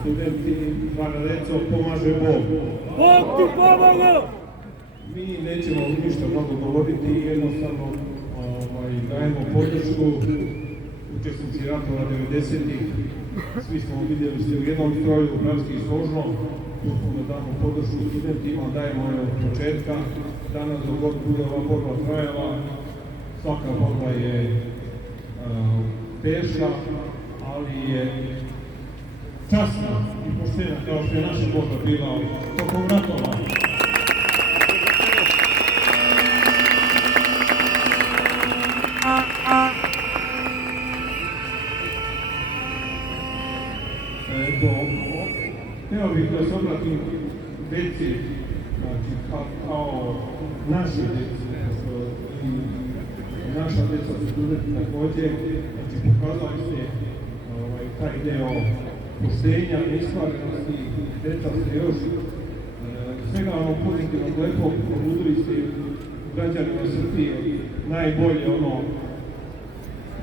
studenti, draga deco, pomaže Bog. Bog ti pomaga! Mi nećemo ništa mnogo govoriti, jednostavno dajemo podršku učesnici ratova 90-ih. Svi smo vidjeli ste u jednom stroju, bratski i složno. Tu smo da damo podršku studentima, dajemo je od početka. Danas dok god bude ova borba trajala, svaka borba je teška, ali je časna i poštena, kao što je naša borba bila tokom ratova. Htio bih da se obratim deci, znači kao naše deci, i naša deca su studenti također, znači pokazali ste taj deo poštenja, neiskvarenosti, deca ste još svega ono pozitivnog lepog ponudili ste građanima Srbije najbolje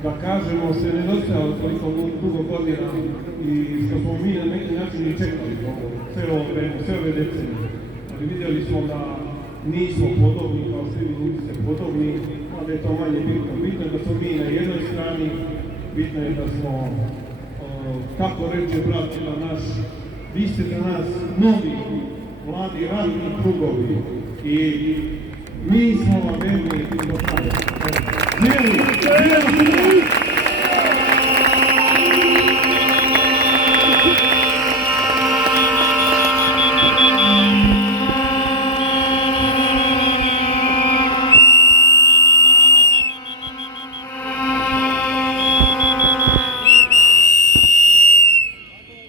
da kažemo se nedostajalo toliko dugo godina i što smo mi na neki način i čekali sve ove decenije. Ali vidjeli smo da nismo podobni, kao svi ljudi ste podobni, ali je to manje bitno. Bitno je da smo mi na jednoj strani, bitno je da smo, kako reče brat naš, vi ste za nas novi, mladi, radni krugovi i mi smo vam verni do kraja. Živjeli!